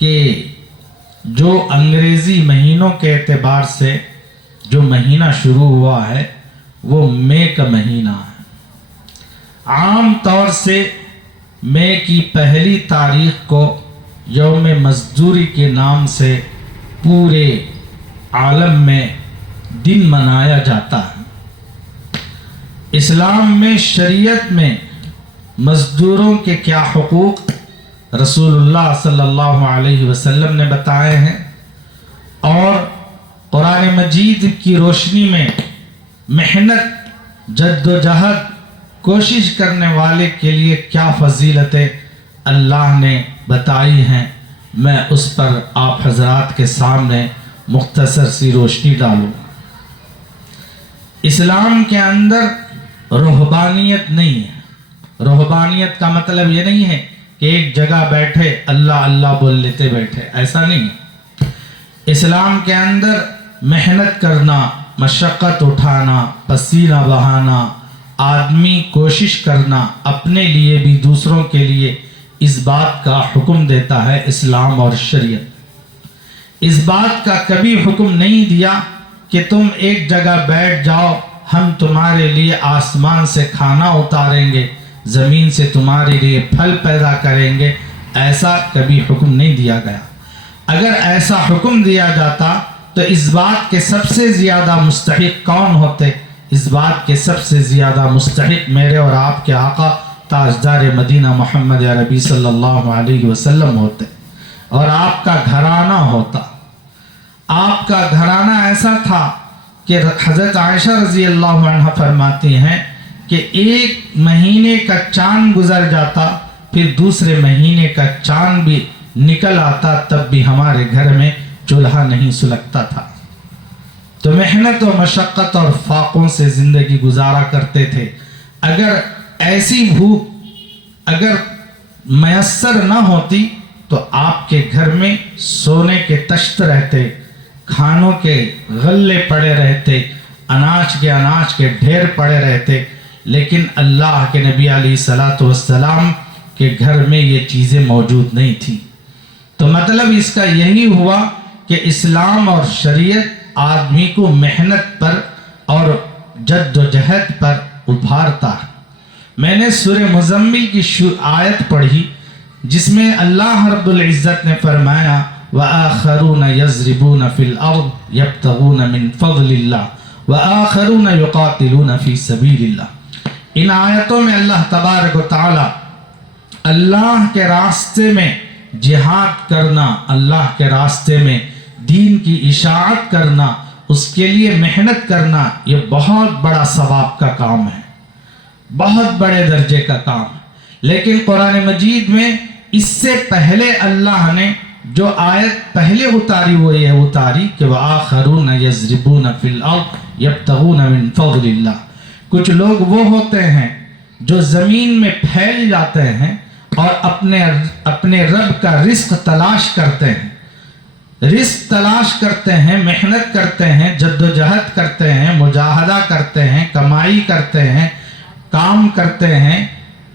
کہ جو انگریزی مہینوں کے اعتبار سے جو مہینہ شروع ہوا ہے وہ مئی کا مہینہ ہے۔ عام طور سے مئی کی پہلی تاریخ کو یوم مزدوری کے نام سے پورے عالم میں دن منایا جاتا ہے۔ اسلام میں شریعت میں مزدوروں کے کیا حقوق رسول اللہ صلی اللہ علیہ وسلم نے بتائے ہیں، اور قرآن مجید کی روشنی میں محنت، جد و جہد، کوشش کرنے والے کے لیے کیا فضیلتیں اللہ نے بتائی ہیں، میں اس پر آپ حضرات کے سامنے مختصر سی روشنی ڈالوں۔ اسلام کے اندر رہبانیت نہیں ہے۔ رہبانیت کا مطلب یہ نہیں ہے کہ ایک جگہ بیٹھے اللہ اللہ بول لیتے بیٹھے، ایسا نہیں ہے۔ اسلام کے اندر محنت کرنا، مشقت اٹھانا، پسینہ بہانا، آدمی کوشش کرنا، اپنے لیے بھی دوسروں کے لیے، اس بات کا حکم دیتا ہے اسلام اور شریعت۔ اس بات کا کبھی حکم نہیں دیا کہ تم ایک جگہ بیٹھ جاؤ، ہم تمہارے لیے آسمان سے کھانا اتاریں گے، زمین سے تمہارے لیے پھل پیدا کریں گے، ایسا کبھی حکم نہیں دیا گیا۔ اگر ایسا حکم دیا جاتا تو اس بات کے سب سے زیادہ مستحق کون ہوتے؟ اس بات کے سب سے زیادہ مستحق میرے اور آپ کے آقا تاجدار مدینہ محمد عربی صلی اللہ علیہ وسلم ہوتے، اور آپ کا گھرانہ ہوتا۔ آپ کا گھرانہ ایسا تھا کہ حضرت عائشہ رضی اللہ عنہ فرماتی ہیں کہ ایک مہینے کا چاند گزر جاتا، پھر دوسرے مہینے کا چاند بھی نکل آتا، تب بھی ہمارے گھر میں چولہا نہیں سلگتا تھا۔ تو محنت و مشقت اور فاقوں سے زندگی گزارا کرتے تھے۔ اگر ایسی بھوک اگر میسر نہ ہوتی تو آپ کے گھر میں سونے کے تشت رہتے، کھانوں کے غلے پڑے رہتے، اناج کے ڈھیر پڑے رہتے، لیکن اللہ کے نبی علیہ الصلوۃ والسلام کے گھر میں یہ چیزیں موجود نہیں تھیں۔ تو مطلب اس کا یہی ہوا کہ اسلام اور شریعت آدمی کو محنت پر اور جد و جہد پر ابھارتا ہے۔ میں نے سورہ مزمل کی آیت پڑھی جس میں اللہ رب العزت نے فرمایا وَآخَرُونَ يَضْرِبُونَ فِي الْأَرْضِ يَبْتَغُونَ مِنْ فَضْلِ اللَّهِ وَآخَرُونَ يُقَاتِلُونَ فِي سَبِيلِ اللَّهِ۔ ان آیتوں میں اللہ تبارک و تعالی اللہ کے راستے میں جہاد کرنا، اللہ کے راستے میں دین کی اشاعت کرنا، اس کے لیے محنت کرنا، یہ بہت بڑا ثواب کا کام ہے، بہت بڑے درجے کا کام ہے۔ لیکن قرآن مجید میں اس سے پہلے اللہ نے جو آیت پہلے اتاری وہ یہ اتاری کہ وَآخَرُونَ يَضْرِبُونَ فِي الْأَرْضِ يَبْتَغُونَ مِنْ فَضْلِ اللَّهِ۔ کچھ لوگ وہ ہوتے ہیں جو زمین میں پھیل جاتے ہیں اور اپنے رب کا رزق تلاش کرتے ہیں، رزق تلاش کرتے ہیں، محنت کرتے ہیں، جد و جہد کرتے ہیں، مجاہدہ کرتے ہیں، کمائی کرتے ہیں، کام کرتے ہیں۔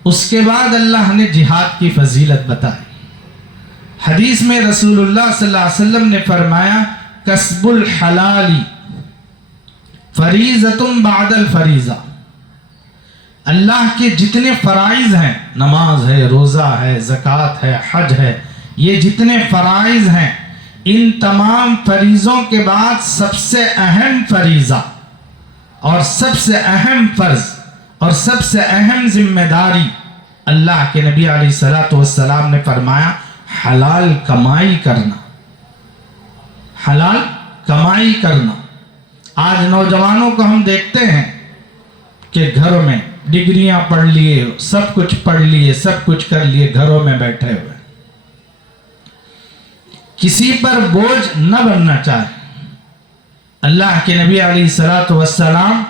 اس کے بعد اللہ نے جہاد کی فضیلت بتائی۔ حدیث میں رسول اللہ صلی اللہ علیہ وسلم نے فرمایا کسب الحلال فریضۃ بعد الفریضہ۔ اللہ کے جتنے فرائض ہیں، نماز ہے، روزہ ہے، زکوٰۃ ہے، حج ہے، یہ جتنے فرائض ہیں، ان تمام فریضوں کے بعد سب سے اہم فریضہ اور سب سے اہم فرض اور سب سے اہم ذمہ داری اللہ کے نبی علیہ الصلوۃ والسلام نے فرمایا حلال کمائی کرنا، حلال کمائی کرنا۔ آج نوجوانوں کو ہم دیکھتے ہیں کہ گھروں میں ڈگریاں پڑھ لیے، سب کچھ پڑھ لیے، سب کچھ کر لیے، گھروں میں بیٹھے ہوئے، کسی پر بوجھ نہ بننا چاہے۔ اللہ کے نبی علیہ الصلوۃ والسلام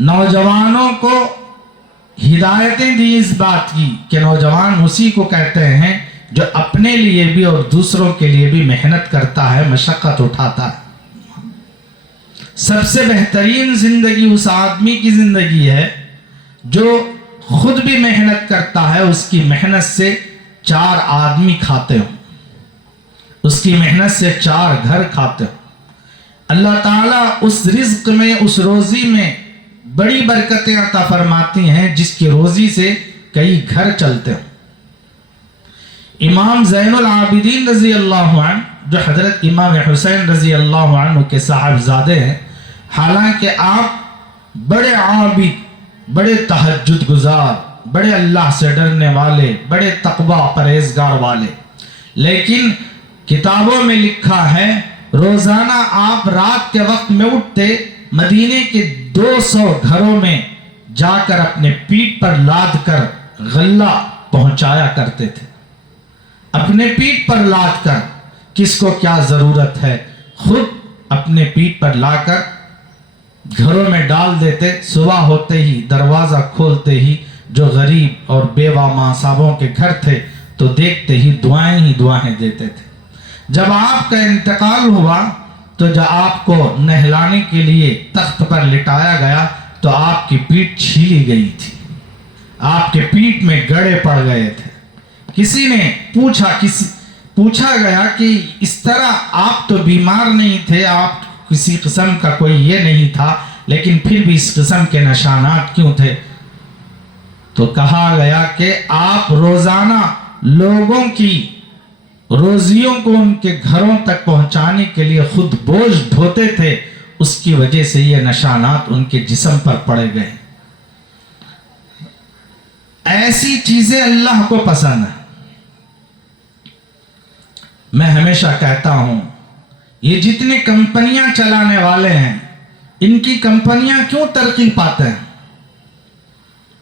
نوجوانوں کو ہدایتیں دی اس بات کی کہ نوجوان اسی کو کہتے ہیں جو اپنے لیے بھی اور دوسروں کے لیے بھی محنت کرتا ہے، مشقت اٹھاتا ہے۔ سب سے بہترین زندگی اس آدمی کی زندگی ہے جو خود بھی محنت کرتا ہے، اس کی محنت سے 4 آدمی کھاتے ہوں۔ اس کی محنت سے 4 گھر کھاتے ہو، اللہ تعالیٰ اس رزق میں، اس روزی میں بڑی برکتیں عطا فرماتی ہیں جس کی روزی سے کئی گھر چلتے ہوں۔ امام زین العابدین رضی اللہ عنہ جو حضرت امام حسین رضی اللہ عنہ کے صاحبزادے ہیں، حالانکہ آپ بڑے عابد، بڑے تہجد گزار، بڑے اللہ سے ڈرنے والے، بڑے تقوی پرہیزگار والے، لیکن کتابوں میں لکھا ہے روزانہ آپ رات کے وقت میں اٹھتے، مدینے کے 200 گھروں میں جا کر اپنے پیٹھ پر لاد کر غلہ پہنچایا کرتے تھے، اپنے پیٹھ پر لاد کر۔ کس کو کیا ضرورت ہے، خود اپنے پیٹھ پر لا کر گھروں میں ڈال دیتے، صبح ہوتے ہی دروازہ کھولتے ہی جو غریب اور بیوہ ماں صاحبوں کے گھر تھے تو دیکھتے ہی دعائیں دیتے تھے۔ جب آپ کا انتقال ہوا تو جب آپ کو نہلانے کے لیے تخت پر لٹایا گیا تو آپ کی پیٹھ چھیلی گئی تھی، آپ کے پیٹھ میں گڑے پڑ گئے تھے۔ کسی نے پوچھا گیا کہ اس طرح آپ تو بیمار نہیں تھے، آپ کسی قسم کا کوئی یہ نہیں تھا، لیکن پھر بھی اس قسم کے نشانات کیوں تھے؟ تو کہا گیا کہ آپ روزانہ لوگوں کی روزیوں کو ان کے گھروں تک پہنچانے کے لیے خود بوجھ ڈھوتے تھے، اس کی وجہ سے یہ نشانات ان کے جسم پر پڑے گئے۔ ایسی چیزیں اللہ کو پسند ہیں۔ میں ہمیشہ کہتا ہوں یہ جتنے کمپنیاں چلانے والے ہیں، ان کی کمپنیاں کیوں ترقی پاتے ہیں؟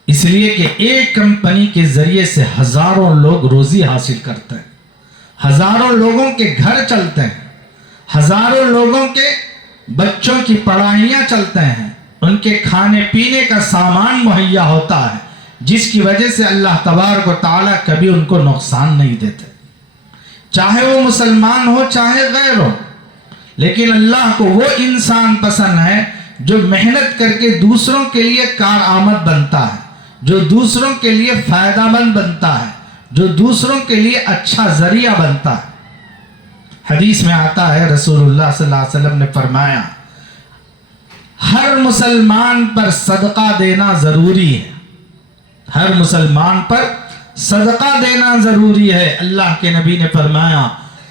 اس لیے کہ ایک کمپنی کے ذریعے سے ہزاروں لوگ روزی حاصل کرتے ہیں، ہزاروں لوگوں کے گھر چلتے ہیں، ہزاروں لوگوں کے بچوں کی پڑھائیاں چلتے ہیں، ان کے کھانے پینے کا سامان مہیا ہوتا ہے، جس کی وجہ سے اللہ تبارک و تعالیٰ کبھی ان کو نقصان نہیں دیتے، چاہے وہ مسلمان ہو چاہے غیر ہو۔ لیکن اللہ کو وہ انسان پسند ہے جو محنت کر کے دوسروں کے لیے کارآمد بنتا ہے، جو دوسروں کے لیے فائدہ مند بنتا ہے، جو دوسروں کے لیے اچھا ذریعہ بنتا ہے۔ حدیث میں آتا ہے رسول اللہ صلی اللہ علیہ وسلم نے فرمایا ہر مسلمان پر صدقہ دینا ضروری ہے، ہر مسلمان پر صدقہ دینا ضروری ہے۔ اللہ کے نبی نے فرمایا،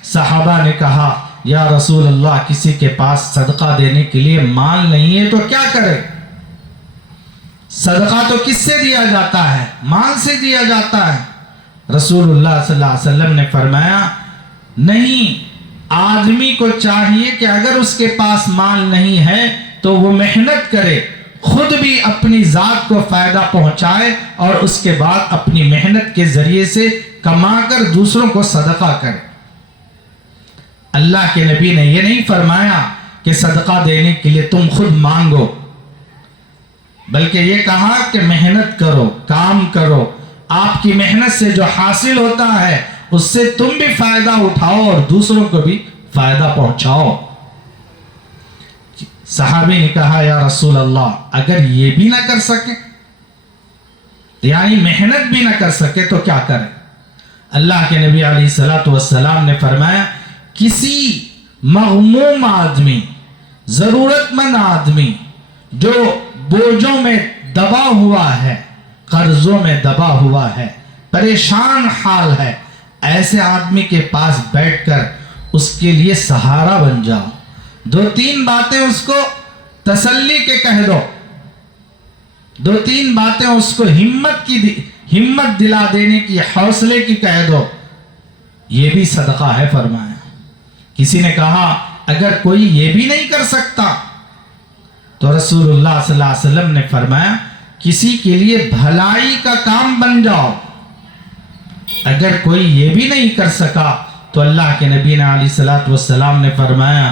صحابہ نے کہا یا رسول اللہ کسی کے پاس صدقہ دینے کے لیے مال نہیں ہے تو کیا کرے؟ صدقہ تو کس سے دیا جاتا ہے؟ مال سے دیا جاتا ہے۔ رسول اللہ صلی اللہ علیہ وسلم نے فرمایا نہیں، آدمی کو چاہیے کہ اگر اس کے پاس مال نہیں ہے تو وہ محنت کرے، خود بھی اپنی ذات کو فائدہ پہنچائے اور اس کے بعد اپنی محنت کے ذریعے سے کما کر دوسروں کو صدقہ کرے۔ اللہ کے نبی نے یہ نہیں فرمایا کہ صدقہ دینے کے لیے تم خود مانگو، بلکہ یہ کہا کہ محنت کرو، کام کرو، آپ کی محنت سے جو حاصل ہوتا ہے اس سے تم بھی فائدہ اٹھاؤ اور دوسروں کو بھی فائدہ پہنچاؤ۔ صحابی نے کہا یا رسول اللہ اگر یہ بھی نہ کر سکے، یعنی محنت بھی نہ کر سکے تو کیا کریں؟ اللہ کے نبی علیہ الصلوۃ والسلام نے فرمایا کسی مغموم آدمی، ضرورت مند آدمی جو بوجھوں میں دبا ہوا ہے، قرضوں میں دبا ہوا ہے، پریشان حال ہے، ایسے آدمی کے پاس بیٹھ کر اس کے لیے سہارا بن جاؤ، 2-3 باتیں اس کو تسلی کے کہہ دو، 2-3 باتیں اس کو ہمت دلا دینے کی، حوصلے کی کہہ دو، یہ بھی صدقہ ہے فرمایا۔ کسی نے کہا اگر کوئی یہ بھی نہیں کر سکتا تو رسول اللہ صلی اللہ علیہ وسلم نے فرمایا کسی کے لیے بھلائی کا کام بن جاؤ۔ اگر کوئی یہ بھی نہیں کر سکا تو اللہ کے نبی نے علیہ الصلوۃ والسلام نے فرمایا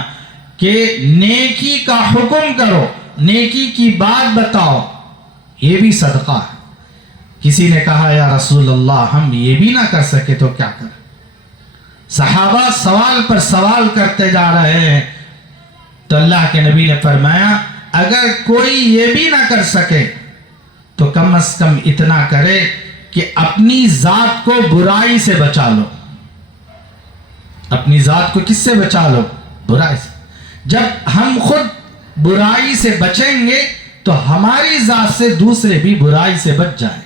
کہ نیکی کا حکم کرو، نیکی کی بات بتاؤ، یہ بھی صدقہ ہے۔ کسی نے کہا یا رسول اللہ ہم یہ بھی نہ کر سکے تو کیا کریں؟ صحابہ سوال پر سوال کرتے جا رہے ہیں تو اللہ کے نبی نے فرمایا اگر کوئی یہ بھی نہ کر سکے تو کم از کم اتنا کرے کہ اپنی ذات کو برائی سے بچا لو، اپنی ذات کو کس سے بچا لو؟ برائی سے. جب ہم خود برائی سے بچیں گے تو ہماری ذات سے دوسرے بھی برائی سے بچ جائیں.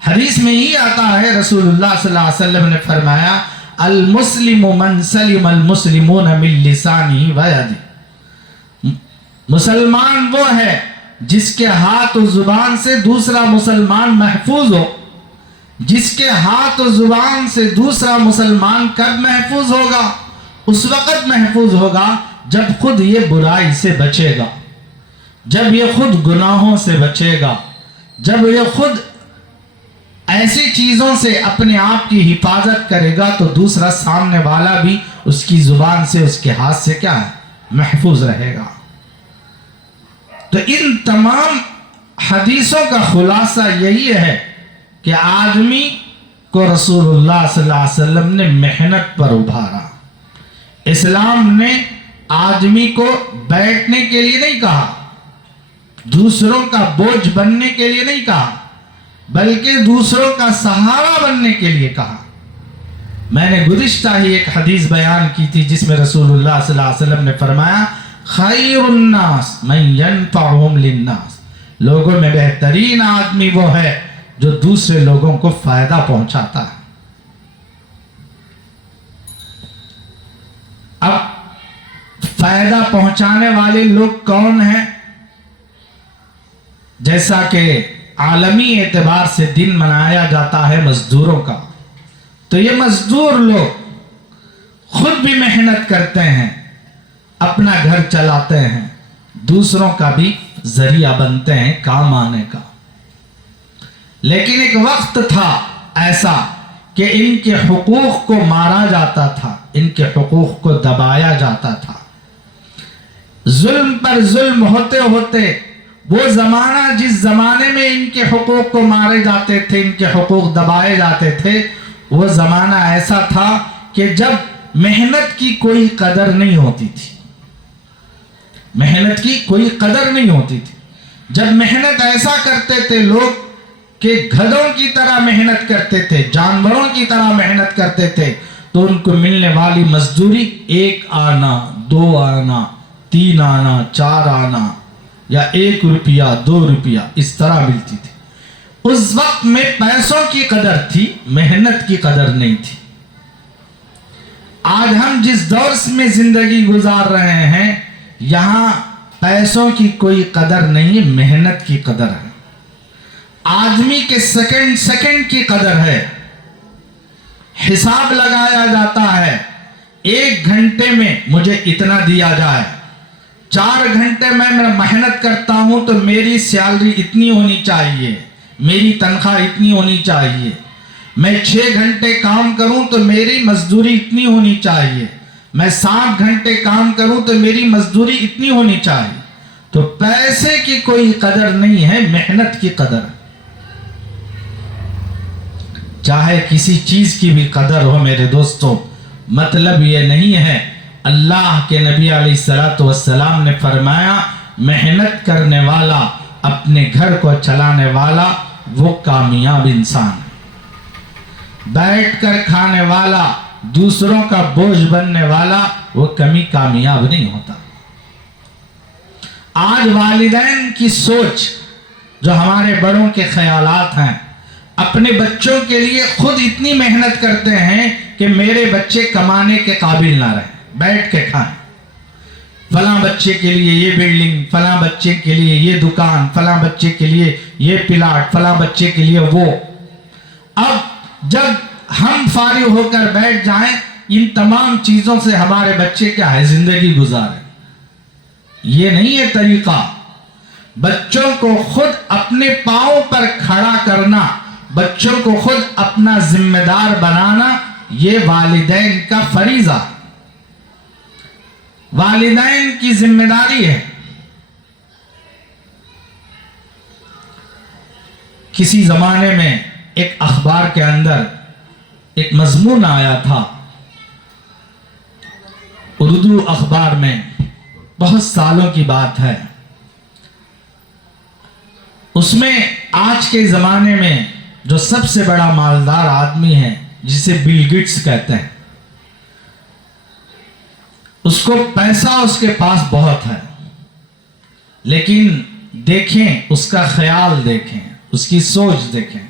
حدیث میں ہی آتا ہے، رسول اللہ صلی اللہ علیہ وسلم نے فرمایا المسلم من سلم المسلمون من لسانہ و یدہ. مسلمان وہ ہے جس کے ہاتھ و زبان سے دوسرا مسلمان محفوظ ہو. جس کے ہاتھ و زبان سے دوسرا مسلمان کب محفوظ ہوگا؟ اس وقت محفوظ ہوگا جب خود یہ برائی سے بچے گا، جب یہ خود گناہوں سے بچے گا، جب یہ خود ایسی چیزوں سے اپنے آپ کی حفاظت کرے گا تو دوسرا سامنے والا بھی اس کی زبان سے، اس کے ہاتھ سے کیا ہے؟ محفوظ رہے گا. تو ان تمام حدیثوں کا خلاصہ یہی ہے کہ آدمی کو رسول اللہ صلی اللہ علیہ وسلم نے محنت پر ابھارا. اسلام نے آدمی کو بیٹھنے کے لیے نہیں کہا، دوسروں کا بوجھ بننے کے لیے نہیں کہا، بلکہ دوسروں کا سہارا بننے کے لیے کہا. میں نے گزشتہ ہی ایک حدیث بیان کی تھی جس میں رسول اللہ صلی اللہ علیہ وسلم نے فرمایا خیر الناس من ینفعہم للناس. لوگوں میں بہترین آدمی وہ ہے جو دوسرے لوگوں کو فائدہ پہنچاتا ہے. اب فائدہ پہنچانے والے لوگ کون ہیں؟ جیسا کہ عالمی اعتبار سے دن منایا جاتا ہے مزدوروں کا، تو یہ مزدور لوگ خود بھی محنت کرتے ہیں، اپنا گھر چلاتے ہیں، دوسروں کا بھی ذریعہ بنتے ہیں کام آنے کا. لیکن ایک وقت تھا ایسا کہ ان کے حقوق کو مارا جاتا تھا، ان کے حقوق کو دبایا جاتا تھا. ظلم پر ظلم ہوتے ہوتے وہ زمانہ، جس زمانے میں ان کے حقوق کو مارے جاتے تھے، ان کے حقوق دبائے جاتے تھے، وہ زمانہ ایسا تھا کہ جب محنت کی کوئی قدر نہیں ہوتی تھی. محنت کی کوئی قدر نہیں ہوتی تھی. جب محنت ایسا کرتے تھے لوگ کہ گدھوں کی طرح محنت کرتے تھے، جانوروں کی طرح محنت کرتے تھے، تو ان کو ملنے والی مزدوری 1 آنا، 2 آنا، 3 آنا، 4 آنا، یا 1 روپیہ 2 روپیہ اس طرح ملتی تھی. اس وقت میں پیسوں کی قدر تھی، محنت کی قدر نہیں تھی. آج ہم جس دور میں زندگی گزار رہے ہیں یہاں پیسوں کی کوئی قدر نہیں، محنت کی قدر ہے. آدمی کے سیکنڈ سیکنڈ کی قدر ہے. حساب لگایا جاتا ہے 1 گھنٹے میں مجھے اتنا دیا جائے، 4 گھنٹے میں محنت کرتا ہوں تو میری سیلری اتنی ہونی چاہیے، میری تنخواہ اتنی ہونی چاہیے. میں 6 گھنٹے کام کروں تو میری مزدوری اتنی ہونی چاہیے، میں 7 گھنٹے کام کروں تو میری مزدوری اتنی ہونی چاہیے. تو پیسے کی کوئی قدر نہیں ہے، محنت کی قدر. چاہے کسی چیز کی بھی قدر ہو میرے دوستوں، مطلب یہ نہیں ہے. اللہ کے نبی علیہ الصلوۃ والسلام نے فرمایا محنت کرنے والا، اپنے گھر کو چلانے والا وہ کامیاب انسان. بیٹھ کر کھانے والا، دوسروں کا بوجھ بننے والا وہ کبھی کامیاب نہیں ہوتا. آج والدین کی سوچ، جو ہمارے بڑوں کے خیالات ہیں، اپنے بچوں کے لیے خود اتنی محنت کرتے ہیں کہ میرے بچے کمانے کے قابل نہ رہیں، بیٹھ کے کھائیں. فلاں بچے کے لیے یہ بلڈنگ، فلاں بچے کے لیے یہ دکان، فلاں بچے کے لیے یہ پلاٹ، فلاں بچے کے لیے وہ. اب جب ہم فارغ ہو کر بیٹھ جائیں، ان تمام چیزوں سے ہمارے بچے کیا ہے زندگی گزاریں. یہ نہیں ہے طریقہ. بچوں کو خود اپنے پاؤں پر کھڑا کرنا، بچوں کو خود اپنا ذمہ دار بنانا، یہ والدین کا فریضہ، والدین کی ذمہ داری ہے. کسی زمانے میں ایک اخبار کے اندر ایک مضمون آیا تھا، اردو اخبار میں، بہت سالوں کی بات ہے. اس میں آج کے زمانے میں جو سب سے بڑا مالدار آدمی ہے، جسے بل گیٹس کہتے ہیں، اس کو پیسہ اس کے پاس بہت ہے، لیکن دیکھیں اس کا خیال، دیکھیں اس کی سوچ دیکھیں۔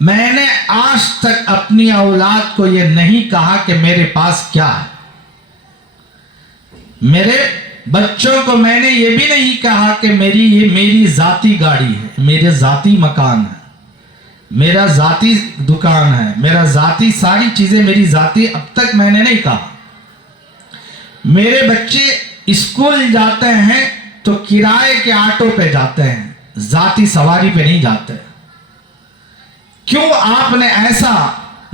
میں نے آج تک اپنی اولاد کو یہ نہیں کہا کہ میرے پاس کیا ہے، میرے بچوں کو میں نے یہ بھی نہیں کہا کہ یہ میری ذاتی گاڑی ہے، میرے ذاتی مکان ہے، میرا ذاتی دکان ہے، میرا ذاتی ساری چیزیں میری ذاتی، اب تک میں نے نہیں کہا۔ میرے بچے اسکول جاتے ہیں تو کرائے کے آٹو پہ جاتے ہیں، ذاتی سواری پہ نہیں جاتے۔ کیوں آپ نے ایسا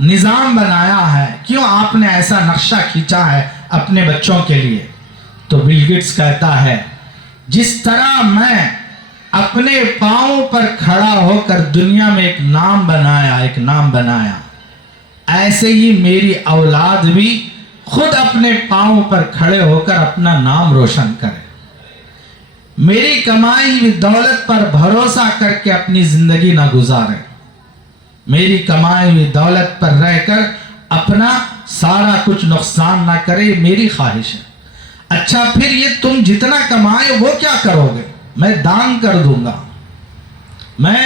نظام بنایا ہے، کیوں آپ نے ایسا نقشہ کھینچا ہے اپنے بچوں کے لیے؟ تو بل گیٹس کہتا ہے جس طرح میں اپنے پاؤں پر کھڑا ہو کر دنیا میں ایک نام بنایا، ایسے ہی میری اولاد بھی خود اپنے پاؤں پر کھڑے ہو کر اپنا نام روشن کرے، میری کمائی ہوئی دولت پر بھروسہ کر کے اپنی زندگی نہ گزارے، میری کمائی ہوئی دولت پر رہ کر اپنا سارا کچھ نقصان نہ کرے، یہ میری خواہش ہے۔ اچھا پھر یہ تم جتنا کمائے وہ کیا کرو گے؟ میں دان کر دوں گا، میں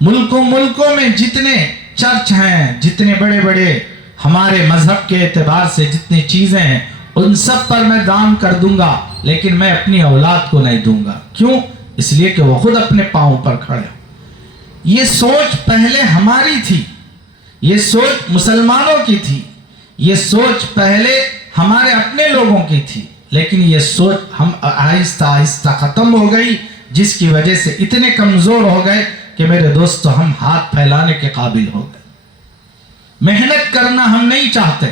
ملکوں میں جتنے چرچ ہیں، جتنے بڑے بڑے ہمارے مذہب کے اعتبار سے جتنی چیزیں ہیں، ان سب پر میں دان کر دوں گا، لیکن میں اپنی اولاد کو نہیں دوں گا۔ کیوں؟ اس لیے کہ وہ خود اپنے پاؤں پر کھڑے ہو۔ یہ سوچ پہلے ہماری تھی، یہ سوچ مسلمانوں کی تھی، یہ سوچ پہلے ہمارے اپنے لوگوں کی تھی، لیکن یہ سوچ ہم آہستہ آہستہ ختم ہو گئی، جس کی وجہ سے اتنے کمزور ہو گئے کہ میرے دوستو ہم ہاتھ پھیلانے کے قابل ہو گئے۔ محنت کرنا ہم نہیں چاہتے،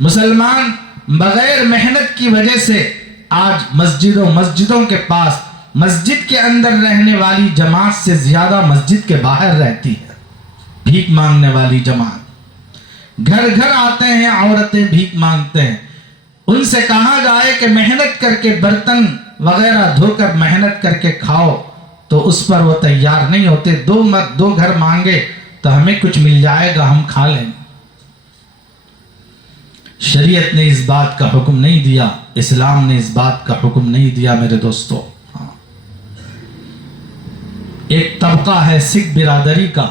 مسلمان بغیر محنت کی وجہ سے آج مسجدوں کے پاس، مسجد کے اندر رہنے والی جماعت سے زیادہ مسجد کے باہر رہتی ہے، بھیک مانگنے والی جماعت۔ گھر گھر آتے ہیں عورتیں بھیک مانگتے ہیں، ان سے کہا جائے کہ محنت کر کے برتن وغیرہ دھو کر محنت کر کے کھاؤ تو اس پر وہ تیار نہیں ہوتے۔ دو گھر مانگے تو ہمیں کچھ مل جائے گا، ہم کھا لیں گے۔ شریعت نے اس بات کا حکم نہیں دیا، اسلام نے اس بات کا حکم نہیں دیا میرے دوستو۔ ایک طبقہ ہے سکھ برادری کا،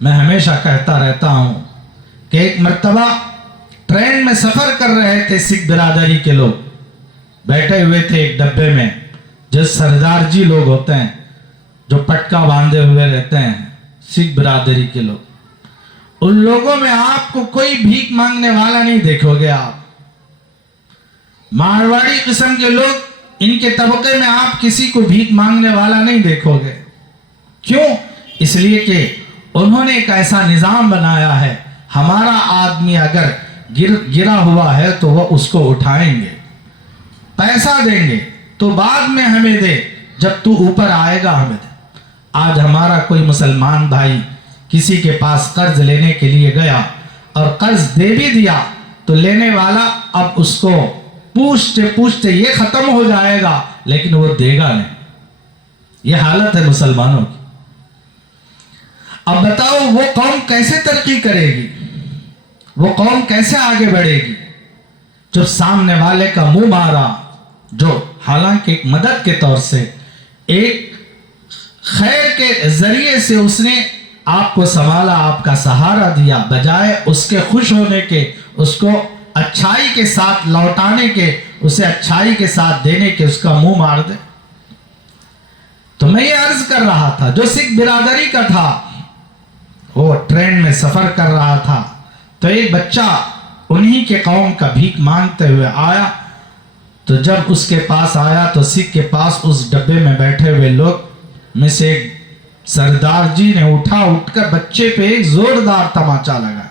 میں ہمیشہ کہتا رہتا ہوں کہ ایک مرتبہ ٹرین میں سفر کر رہے تھے سکھ برادری کے لوگ، بیٹھے ہوئے تھے ایک ڈبے میں، جو سردار جی لوگ ہوتے ہیں، جو پٹکا باندھے ہوئے رہتے ہیں، سکھ برادری کے لوگ۔ ان لوگوں میں آپ کو کوئی بھیک مانگنے والا نہیں دیکھو گے۔ آپ مارواڑی قسم کے لوگ، ان کے طبقے میں آپ کسی کو بھیک مانگنے والا نہیں دیکھو گے۔ کیوں؟ اس لیے کہ انہوں نے ایک ایسا نظام بنایا ہے، ہمارا آدمی اگر گرا ہوا ہے تو وہ اس کو اٹھائیں گے، پیسہ دیں گے تو بعد میں ہمیں دے، جب تو اوپر آئے گا ہمیں دے۔ آج ہمارا کوئی مسلمان بھائی کسی کے پاس قرض لینے کے لیے گیا اور قرض دے بھی دیا تو لینے والا اب اس کو پوچھتے یہ ختم ہو جائے گا، لیکن وہ دے گا نہیں۔ یہ حالت ہے مسلمانوں کی۔ اب بتاؤ وہ قوم کیسے ترقی کرے گی، وہ قوم کیسے آگے بڑھے گی جب سامنے والے کا منہ مارا، جو حالانکہ ایک مدد کے طور سے، ایک خیر کے ذریعے سے اس نے آپ کو سنبھالا، آپ کا سہارا دیا، بجائے اس کے خوش ہونے کے، اس کو اچھائی کے ساتھ لوٹانے کے، اسے اچھائی کے ساتھ دینے کے، اس کا منہ مار دے۔ تو میں یہ عرض کر رہا تھا، جو سکھ برادری کا تھا، وہ ٹرین میں سفر کر رہا تھا تو ایک بچہ انہی کے قوم کا بھیک مانگتے ہوئے آیا، تو جب اس کے پاس آیا تو سکھ کے پاس اس ڈبے میں بیٹھے ہوئے لوگ میں سے ایک سردار جی نے اٹھ کر بچے پہ ایک زوردار تماچا لگا۔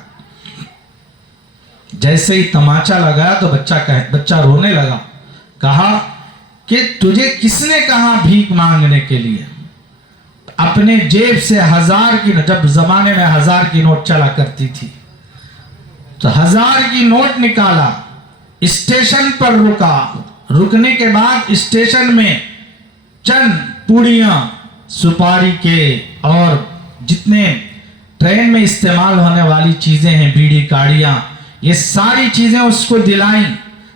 جیسے ہی تماچا لگایا تو بچہ رونے لگا، کہا کہ تجھے کس نے کہا بھیک مانگنے کے لیے؟ اپنے جیب سے 1000 کی، جب زمانے میں 1000 کی نوٹ چلا کرتی تھی، تو 1000 کی نوٹ نکالا، اسٹیشن پر رکا، رکنے کے بعد اسٹیشن میں چند پوڑیاں سپاری کے اور جتنے ٹرین میں استعمال ہونے والی چیزیں ہیں، بیڑی کاڑیاں، یہ ساری چیزیں اس کو دلائیں۔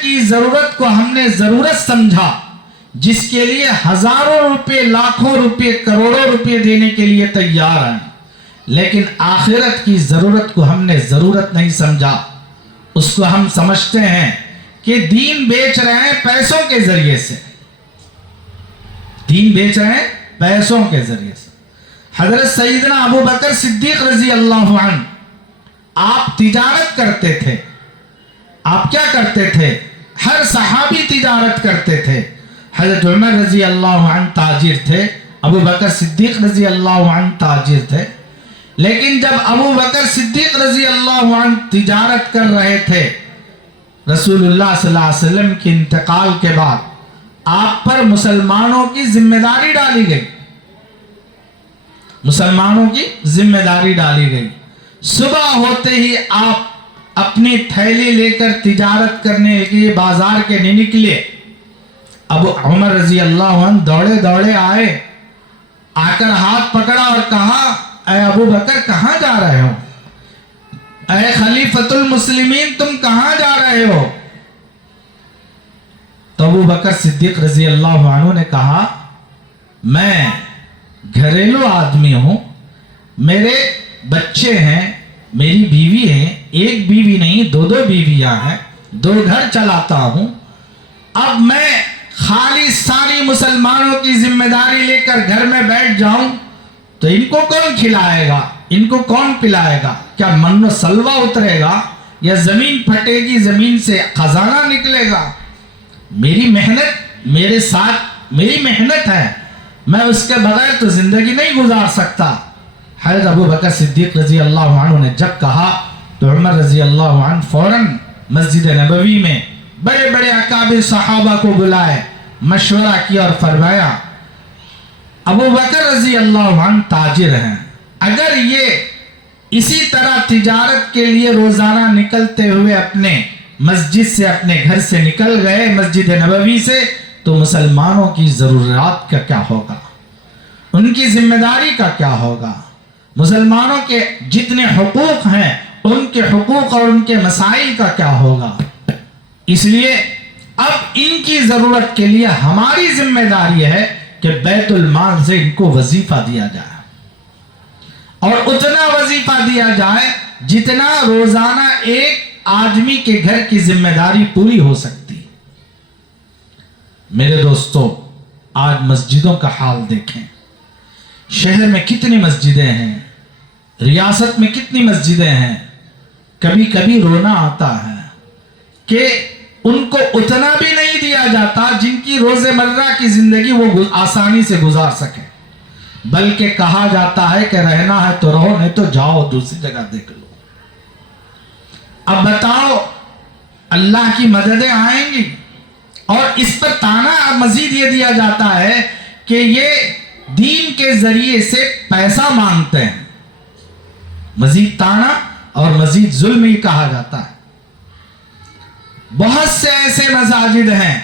کی ضرورت کو ہم نے ضرورت سمجھا، جس کے لیے ہزاروں روپے، لاکھوں روپے، کروڑوں روپے دینے کے لیے تیار ہیں، لیکن آخرت کی ضرورت کو ہم نے ضرورت نہیں سمجھا۔ اس کو ہم سمجھتے ہیں کہ دین بیچ رہے ہیں پیسوں کے ذریعے سے، دین بیچ رہے ہیں پیسوں کے ذریعے سے۔ حضرت سیدنا ابو بکر صدیق رضی اللہ عنہ، آپ تجارت کرتے تھے۔ آپ کیا کرتے تھے؟ ہر صحابی تجارت کرتے تھے۔ حضرت عمر رضی اللہ عنہ تاجر تھے، ابو بکر صدیق رضی اللہ عنہ تاجر تھے، لیکن جب ابو بکر صدیق رضی اللہ عنہ تجارت کر رہے تھے، رسول اللہ صلی اللہ علیہ وسلم کے انتقال کے بعد آپ پر مسلمانوں کی ذمہ داری ڈالی گئی، مسلمانوں کی ذمہ داری ڈالی گئی۔ صبح ہوتے ہی آپ اپنی تھیلی لے کر تجارت کرنے کے لیے بازار کے نہیں نکلے۔ ابو عمر رضی اللہ عنہ دوڑے دوڑے آئے، آ کر ہاتھ پکڑا اور کہا، اے ابو بکر کہاں جا رہے ہو؟ اے خلیفۃ المسلمین تم کہاں جا رہے ہو؟ تو ابو بکر صدیق رضی اللہ عنہ نے کہا، میں گھریلو آدمی ہوں، میرے بچے ہیں، میری بیوی ہے، ایک بیوی نہیں دو بیویاں ہیں، 2 گھر چلاتا ہوں، اب میں خالی ساری مسلمانوں کی ذمہ داری لے کر گھر میں بیٹھ جاؤں تو ان کو کون کھلائے گا، ان کو کون پلائے گا؟ کیا من و سلوہ اترے گا یا زمین پھٹے گی، زمین سے خزانہ نکلے گا؟ میری محنت میرے ساتھ، میری محنت ہے، میں اس کے بغیر تو زندگی نہیں گزار سکتا۔ حضرت ابو بکر صدیق رضی اللہ عنہ نے جب کہا تو عمر رضی اللہ عنہ فوراً مسجد نبوی میں بڑے بڑے اکابر صحابہ کو بلائے، مشورہ کیا اور فرمایا، ابو بکر رضی اللہ عنہ تاجر ہیں، اگر یہ اسی طرح تجارت کے لیے روزانہ نکلتے ہوئے اپنے مسجد سے، اپنے گھر سے نکل گئے مسجد نبوی سے، تو مسلمانوں کی ضرورات کا کیا ہوگا، ان کی ذمہ داری کا کیا ہوگا، مسلمانوں کے جتنے حقوق ہیں ان کے حقوق اور ان کے مسائل کا کیا ہوگا۔ اس لیے اب ان کی ضرورت کے لیے ہماری ذمہ داری ہے کہ بیت المال سے ان کو وظیفہ دیا جائے، اور اتنا وظیفہ دیا جائے جتنا روزانہ ایک آدمی کے گھر کی ذمہ داری پوری ہو سکتی۔ میرے دوستو، آج مسجدوں کا حال دیکھیں، شہر میں کتنی مسجدیں ہیں، ریاست میں کتنی مسجدیں ہیں۔ کبھی کبھی رونا آتا ہے کہ ان کو اتنا بھی نہیں دیا جاتا جن کی روزمرہ کی زندگی وہ آسانی سے گزار سکے، بلکہ کہا جاتا ہے کہ رہنا ہے تو رہو، نہیں تو جاؤ دوسری جگہ دیکھ لو۔ اب بتاؤ، اللہ کی مددیں آئیں گی؟ اور اس پر تانا مزید یہ دیا جاتا ہے کہ یہ دین کے ذریعے سے پیسہ مانگتے ہیں، مزید تانا اور مزید ظلم ہی کہا جاتا ہے۔ بہت سے ایسے مساجد ہیں،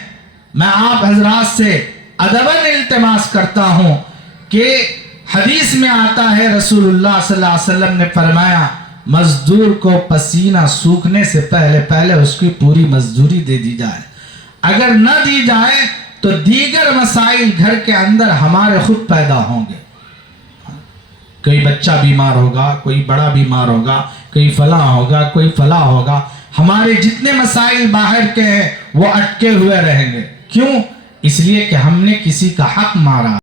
میں آپ حضرات سے ادباً التماس کرتا ہوں کہ حدیث میں آتا ہے، رسول اللہ صلی اللہ علیہ وسلم نے فرمایا، مزدور کو پسینہ سوکھنے سے پہلے اس کی پوری مزدوری دے دی جائے، اگر نہ دی جائے تو دیگر مسائل گھر کے اندر ہمارے خود پیدا ہوں گے۔ کوئی بچہ بیمار ہوگا، کوئی بڑا بیمار ہوگا، کوئی فلاں ہوگا، کوئی فلاں ہوگا، ہمارے جتنے مسائل باہر کے ہیں وہ اٹکے ہوئے رہیں گے۔ کیوں؟ اس لیے کہ ہم نے کسی کا حق مارا۔